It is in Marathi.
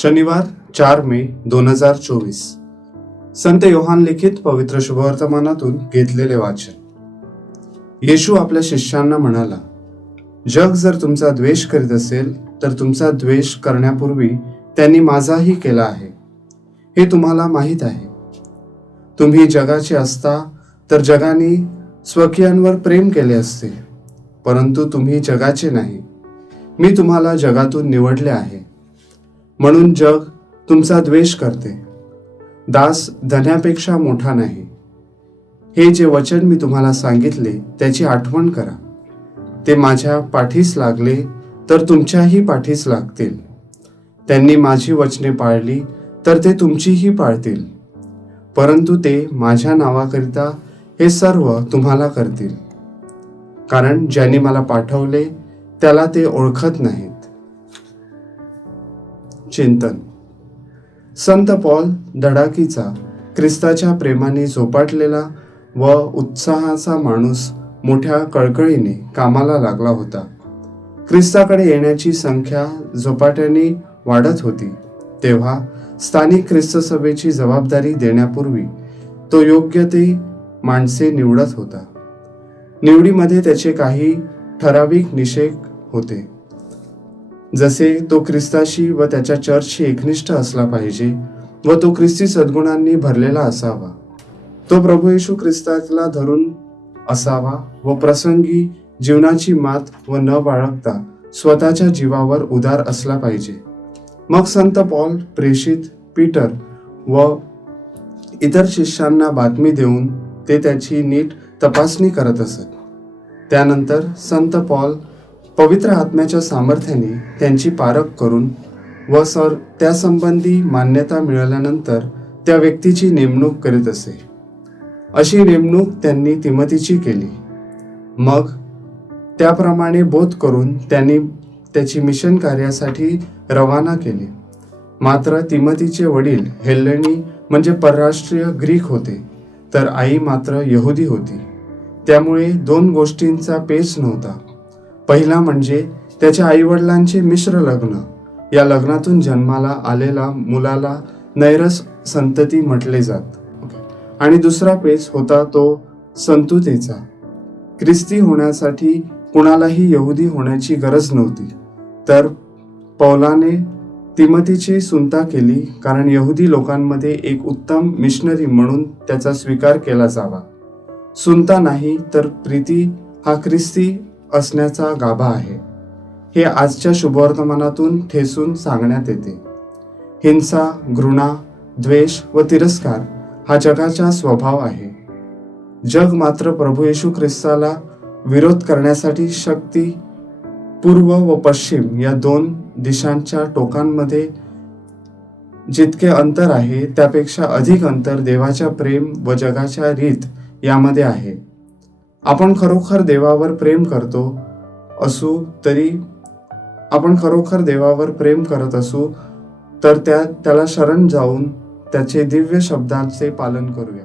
शनिवार चार मे दोन हजार चोवीस. संत योहान लिखित पवित्र शुभवर्तमानातून घेतलेले वाचन. येशू आपल्या शिष्यांना म्हणाला जग जर तुमचा द्वेष करीत असेल तर तुमचा द्वेष करण्यापूर्वी त्यांनी माझाही केला आहे. हे तुम्हाला माहीत आहे. तुम्ही जगाचे असता तर जगाने स्वकीयांवर प्रेम केले असते. परंतु तुम्ही जगाचे नाही. मी तुम्हाला जगातून निवडले आहे. म्हणून जग तुमचा द्वेष करते. दास धन्यापेक्षा मोठा नाही. हे जे वचन मी तुम्हाला सांगितले त्याची आठवण करा. ते माझ्या पाठीस लागले तर तुमच्याही पाठीस लागतील. त्यांनी माझी वचने पाळली तर ते तुमचीही पाळतील. परंतु ते माझ्या नावाकरिता हे सर्व तुम्हाला करतील. कारण ज्यांनी मला पाठवले त्याला ते ओळखत नाही. चिंतन. संत पॉल धडाकीचा ख्रिस्ताच्या प्रेमाने झोपाटलेला व उत्साहाचा माणूस मोठ्या कळकळीने कामाला लागला होता. ख्रिस्ताकडे येण्याची संख्या झोपाट्याने वाढत होती. तेव्हा स्थानिक ख्रिस्तसभेची जबाबदारी देण्यापूर्वी तो योग्य ते माणसे निवडत होता. निवडीमध्ये त्याचे काही ठराविक निषेध होते. जसे तो ख्रिस्ताशी व त्याच्या चर्चशी एकनिष्ठ असला पाहिजे व तो ख्रिस्ती सद्गुणांनी भरलेला असावा. तो प्रभू येशू ख्रिस्ताला धरून असावा व प्रसंगी जीवनाची मात व न बाळगता स्वतःच्या जीवावर उदार असला पाहिजे. मग संत पॉल प्रेषित पीटर व इतर शिष्यांना बातमी देऊन ते त्याची नीट तपासणी करत असत. त्यानंतर संत पॉल पवित्र आत्म्याच्या सामर्थ्याने त्यांची पारख करून व सर त्यासंबंधी मान्यता मिळाल्यानंतर त्या व्यक्तीची नेमणूक करीत असे. अशी नेमणूक त्यांनी तिमतीची केली. मग त्याप्रमाणे बोध करून त्यांनी त्याची मिशन कार्यासाठी रवाना केले. मात्र तिमतीचे वडील हेल्लनी म्हणजे परराष्ट्रीय ग्रीक होते तर आई मात्र यहुदी होती. त्यामुळे दोन गोष्टींचा पेच नव्हता. पहिला म्हणजे त्याच्या आईवडिलांचे मिश्र लग्न. या लग्नातून जन्माला आलेला मुलाला नैरस संतती म्हटले जात. आणि दुसरा पेच होता तो संतुतेचा. ख्रिस्ती होण्यासाठी कुणालाही यहुदी होण्याची गरज नव्हती. तर पौलाने तिमतीची सुनता केली कारण यहुदी लोकांमध्ये एक उत्तम मिशनरी म्हणून त्याचा स्वीकार केला जावा. सुनता नाही तर प्रीती हा ख्रिस्ती असण्याचा गाभा आहे. हे आजच्या शुभवर्तमानातून ठेसून सांगण्यात येते. हिंसा घृणा द्वेष व तिरस्कार हा जगाचा स्वभाव आहे. जग मात्र प्रभू येशू ख्रिस्ताला विरोध करण्यासाठी शक्ती पूर्व व पश्चिम या दोन दिशांच्या टोकांमध्ये जितके अंतर आहे त्यापेक्षा अधिक अंतर देवाच्या प्रेम व जगाच्या रीत यामध्ये आहे. आपण खरोखर देवावर प्रेम करतो असू तरी आपण खरोखर देवावर प्रेम करत असू तर त्या त्याला शरण जाऊन त्याचे दिव्य शब्दांचे पालन करूया.